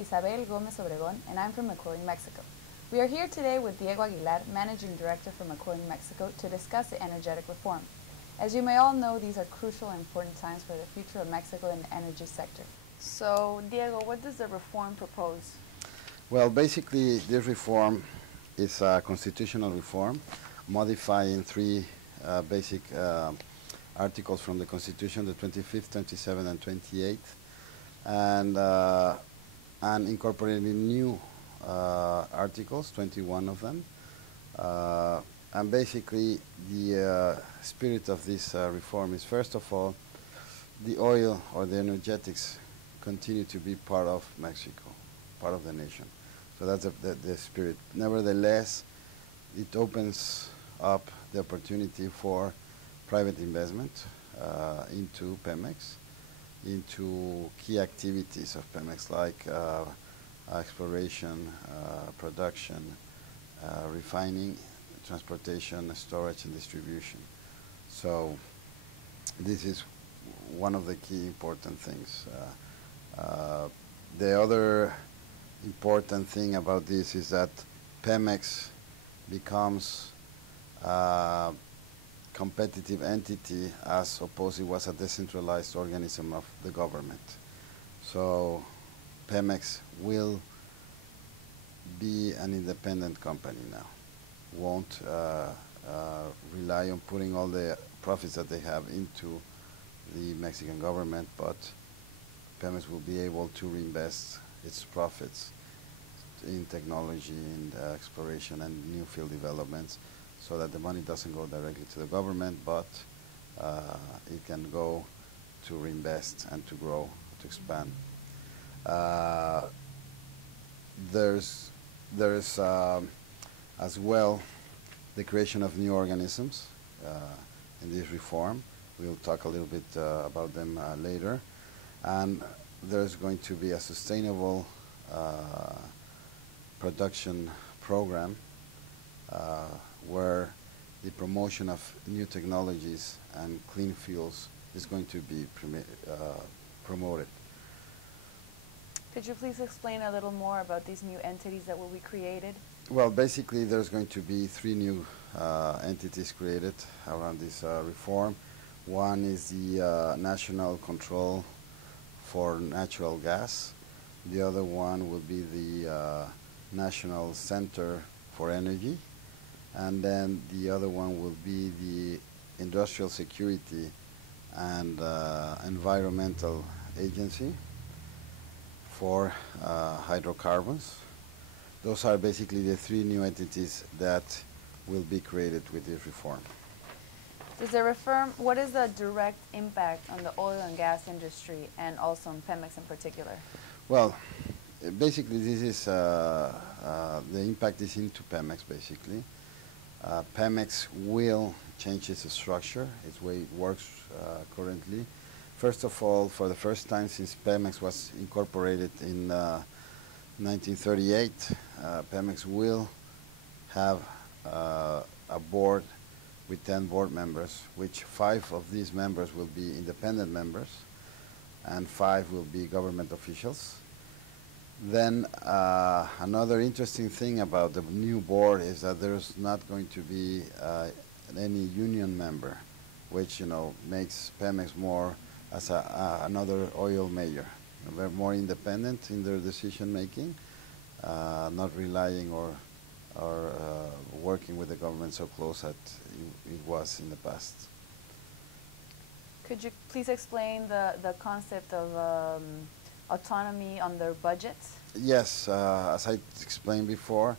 Isabel Gomez Obregon, and I'm from McQuilling, Mexico. We are here today with Diego Aguilar, Managing Director for McQuilling, Mexico, to discuss the energetic reform. As you may all know, these are crucial and important times for the future of Mexico in the energy sector. So, Diego, what does the reform propose? Well, basically, this reform is a constitutional reform, modifying three basic articles from the Constitution, the 25th, 27th, and 28th, and incorporating new articles, 21 of them. And basically, the spirit of this reform is, first of all, the oil or the energetics continue to be part of Mexico, part of the nation. So that's the spirit. Nevertheless, it opens up the opportunity for private investment into Pemex, into key activities of Pemex like exploration, production, refining, transportation, storage, and distribution. So this is one of the key important things. The other important thing about this is that Pemex becomes a competitive entity as opposed it was a decentralized organism of the government. So Pemex will be an independent company now. Won't rely on putting all the profits that they have into the Mexican government, but Pemex will be able to reinvest its profits in technology and exploration and new field developments, so that the money doesn't go directly to the government, but it can go to reinvest and to grow, to expand. There's as well the creation of new organisms in this reform. We'll talk a little bit about them later. And there's going to be a sustainable production program where the promotion of new technologies and clean fuels is going to be promoted. Could you please explain a little more about these new entities that will be created? Well, basically, there's going to be three new entities created around this reform. One is the National Control for Natural Gas. The other one will be the National Center for Energy. And then the other one will be the Industrial Security and Environmental Agency for hydrocarbons. Those are basically the three new entities that will be created with this reform. Does the reform, what is the direct impact on the oil and gas industry and also on Pemex in particular? Well, basically this is, the impact is into Pemex basically. Pemex will change its structure, its way it works currently. First of all, for the first time since Pemex was incorporated in 1938, Pemex will have a board with 10 board members, which 5 of these members will be independent members and 5 will be government officials. Then another interesting thing about the new board is that there's not going to be any union member, which makes Pemex more as another oil major. They're more independent in their decision making, not relying or working with the government so close as it was in the past. Could you please explain the concept of autonomy on their budgets? Yes, as I explained before,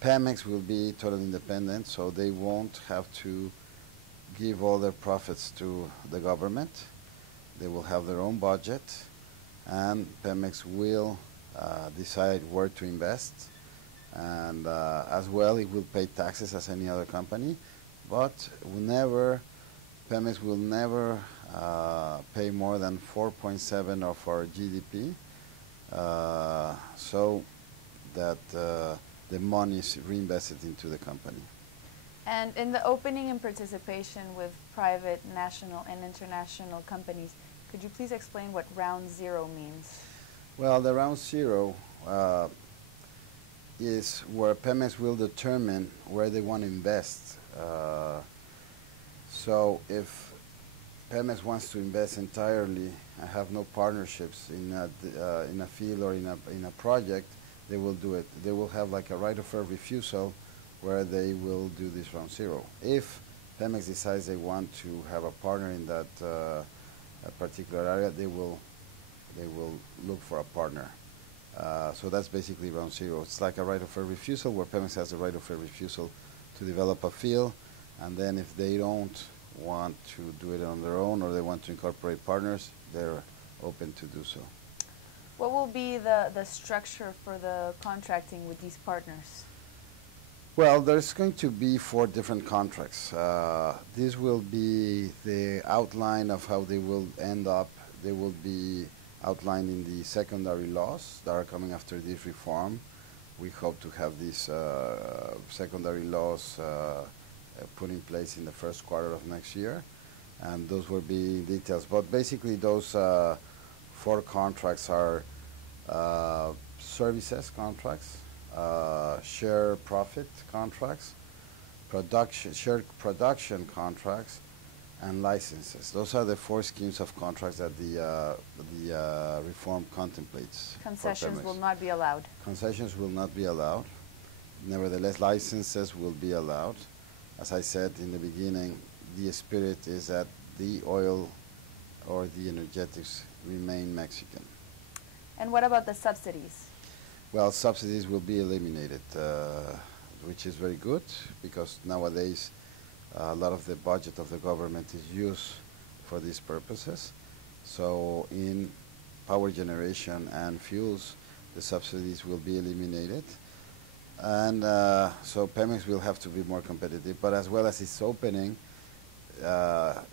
Pemex will be totally independent, so they won't have to give all their profits to the government. They will have their own budget, and Pemex will decide where to invest, and as well it will pay taxes as any other company, but Pemex will never pay more than 4.7 of our GDP, so that the money is reinvested into the company. And in the opening and participation with private, national, and international companies, could you please explain what round zero means? Well, the round zero is where Pemex will determine where they want to invest. So if Pemex wants to invest entirely and have no partnerships in a field or in a project, they will do it. They will have like a right of first refusal where they will do this round zero. If Pemex decides they want to have a partner in that a particular area, they will look for a partner. So that's basically round zero. It's like a right of first refusal where Pemex has the right of first refusal to develop a field, and then if they don't want to do it on their own or they want to incorporate partners, they're open to do so. What will be the structure for the contracting with these partners? Well, there's going to be 4 different contracts. This will be the outline of how they will end up. They will be outlined in the secondary laws that are coming after this reform. We hope to have these secondary laws put in place in the first quarter of next year, and those will be details. But basically those 4 contracts are services contracts, share profit contracts, shared production contracts, and licenses. Those are the 4 schemes of contracts that the reform contemplates. Concessions will not be allowed. Concessions will not be allowed. Nevertheless, licenses will be allowed. As I said in the beginning, the spirit is that the oil or the energetics remain Mexican. And what about the subsidies? Well, subsidies will be eliminated, which is very good because nowadays a lot of the budget of the government is used for these purposes. So in power generation and fuels, the subsidies will be eliminated. And so Pemex will have to be more competitive, but as well as it's opening,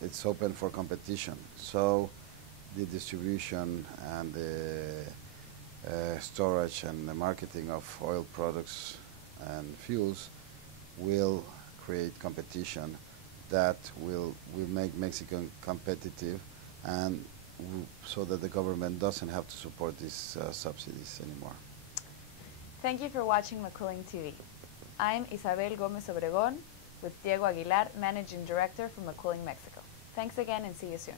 it's open for competition. So the distribution and the storage and the marketing of oil products and fuels will create competition that will make Mexico competitive, and so that the government doesn't have to support these subsidies anymore. Thank you for watching McQuilling TV. I'm Isabel Gomez Obregon with Diego Aguilar, Managing Director from McQuilling, Mexico. Thanks again and see you soon.